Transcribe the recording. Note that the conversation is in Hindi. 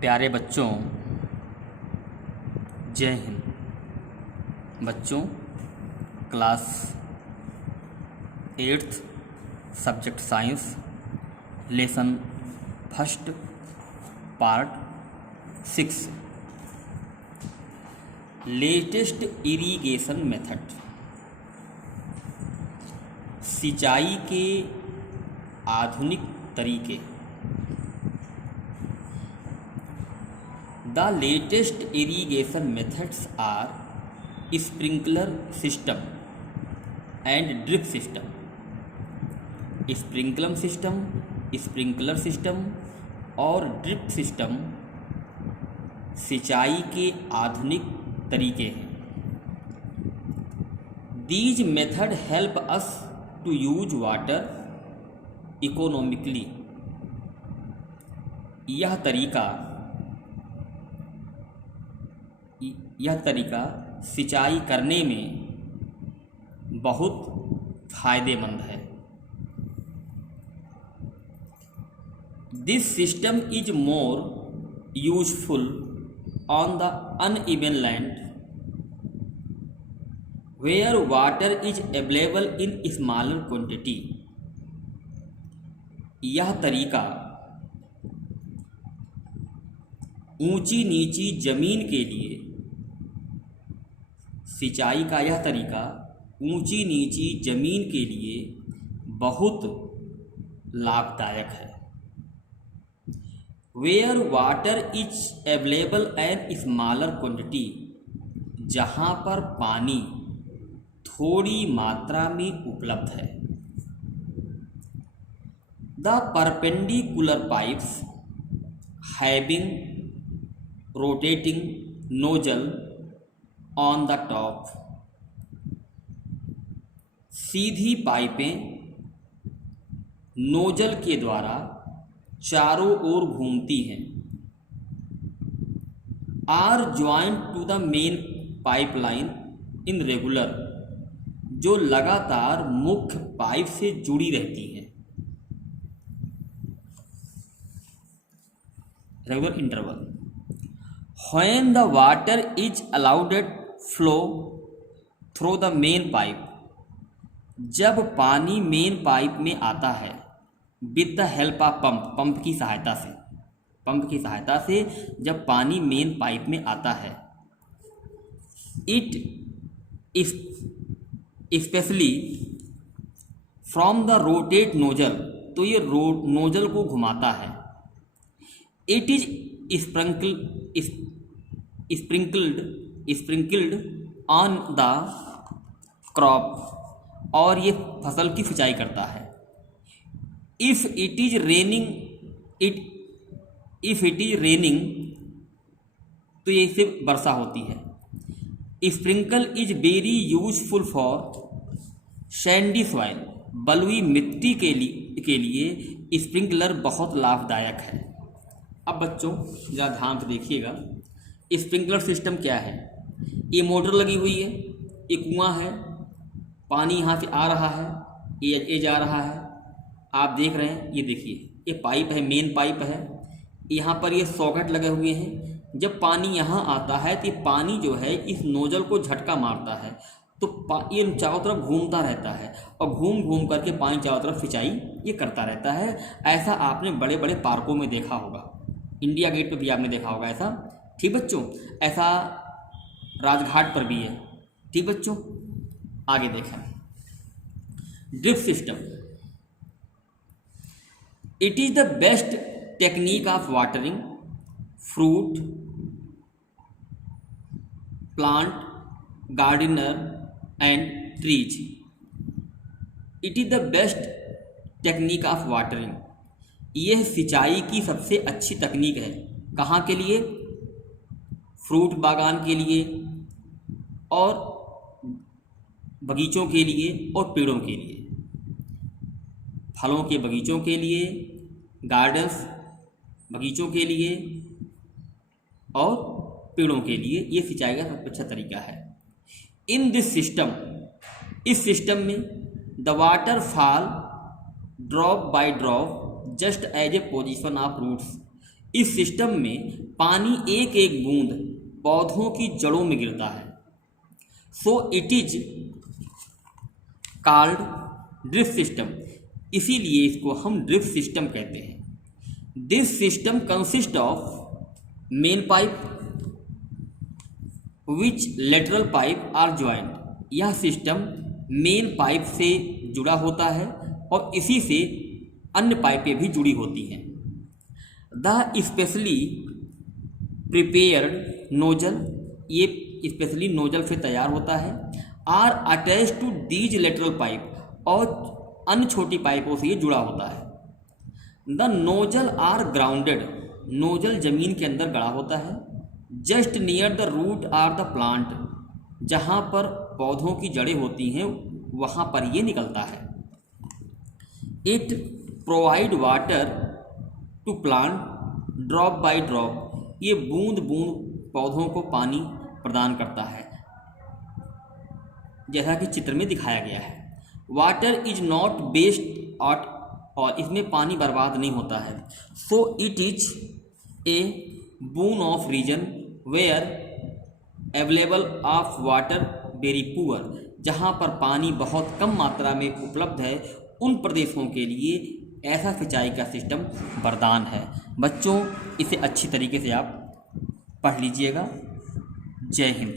प्यारे बच्चों, जय हिंद। बच्चों, class 8th subject science, lesson first, part 6, latest irrigation method, सिंचाई के आधुनिक तरीके। The latest irrigation methods are sprinkler system and drip system. Sprinkler system और ड्रिप सिस्टम सिंचाई के आधुनिक तरीके हैं। These methods help us to use water economically. यह तरीका सिंचाई करने में बहुत फायदेमंद है। This system is more useful on the uneven land where water is available in smaller quantity. यह तरीका ऊंची नीची जमीन के लिए, सिंचाई का यह तरीका ऊंची नीची जमीन के लिए बहुत लाभदायक है। Where water is available an smaller quantity, जहाँ पर पानी थोड़ी मात्रा में उपलब्ध है। The perpendicular pipes having rotating nozzle on the top. सीधी पाइपें नोजल के द्वारा चारों ओर घूमती हैं। Are joint to the main pipeline in regular, जो लगातार मुख्य पाइप से जुड़ी रहती हैं। Regular interval. When the water is allowed to flow through the main pipe, जब पानी मेन पाइप में आता है with the help of pump की सहायता से जब पानी मेन पाइप में आता है, it specially from the rotate nozzle, तो ये नोजल को घुमाता है। It is sprinkled on the crop, और ये फसल की सिंचाई करता है। इफ़ इट इज रेनिंग, तो ये इससे वर्षा होती है। Sprinkle is very useful for Sandy soil, बलुई मिट्टी के लिए स्प्रिंकलर बहुत लाभदायक है। अब बच्चों ज़रा ध्यान से देखिएगा, स्प्रिंकलर सिस्टम क्या है। ये मोटर लगी हुई है, ये कुआं है, पानी यहाँ से आ रहा है, ये जा रहा है, आप देख रहे हैं। ये देखिए, ये पाइप है, मेन पाइप है, यहाँ पर ये सॉकेट लगे हुए हैं। जब पानी यहाँ आता है तो ये पानी जो है इस नोजल को झटका मारता है, तो ये चारों तरफ घूमता रहता है और घूम घूम करके पानी चारों तरफ सिंचाई ये करता रहता है। ऐसा आपने बड़े बड़े पार्कों में देखा होगा, इंडिया गेट पे भी आपने देखा होगा ऐसा। ठीक बच्चों, ऐसा राजघाट पर भी है। ठीक बच्चों, आगे देखें। Drip system. It is the best technique of watering fruit, plant, gardener and trees. It is the best technique of watering. यह सिंचाई की सबसे अच्छी तकनीक है। कहाँ के लिए? फ्रूट बागान के लिए और बगीचों के लिए और पेड़ों के लिए, फलों के बगीचों के लिए, गार्डन्स बगीचों के लिए और पेड़ों के लिए ये सिंचाई का सबसे अच्छा तरीका है। इन दिस सिस्टम, इस सिस्टम में the water fall drop by drop just as a position of roots. इस सिस्टम में पानी एक एक बूंद पौधों की जड़ों में गिरता है। So it is called drip system, इसीलिए इसको हम ड्रिप सिस्टम कहते हैं। This system consist of main pipe which lateral pipe are joint. यह सिस्टम मेन पाइप से जुड़ा होता है और इसी से अन्य पाइपें भी जुड़ी होती हैं। द स्पेशली प्रिपेयर्ड नोजल, ये स्पेशली नोजल से तैयार होता है, are attach to these lateral pipe, और अन्य छोटी पाइपों से ये जुड़ा होता है। The nozzle are grounded, nozzle जमीन के अंदर गड़ा होता है। Just near the root are the plant, जहाँ पर पौधों की जड़ें होती हैं वहाँ पर ये निकलता है। It provide water to plant drop by drop, ये बूंद बूंद पौधों को पानी प्रदान करता है, जैसा कि चित्र में दिखाया गया है। Water is not waste out, और इसमें पानी बर्बाद नहीं होता है। So it is a boon of region where available of water very poor, जहाँ पर पानी बहुत कम मात्रा में उपलब्ध है उन प्रदेशों के लिए ऐसा सिंचाई का सिस्टम वरदान है। बच्चों, इसे अच्छी तरीके से आप पढ़ लीजिएगा। जय हिंद।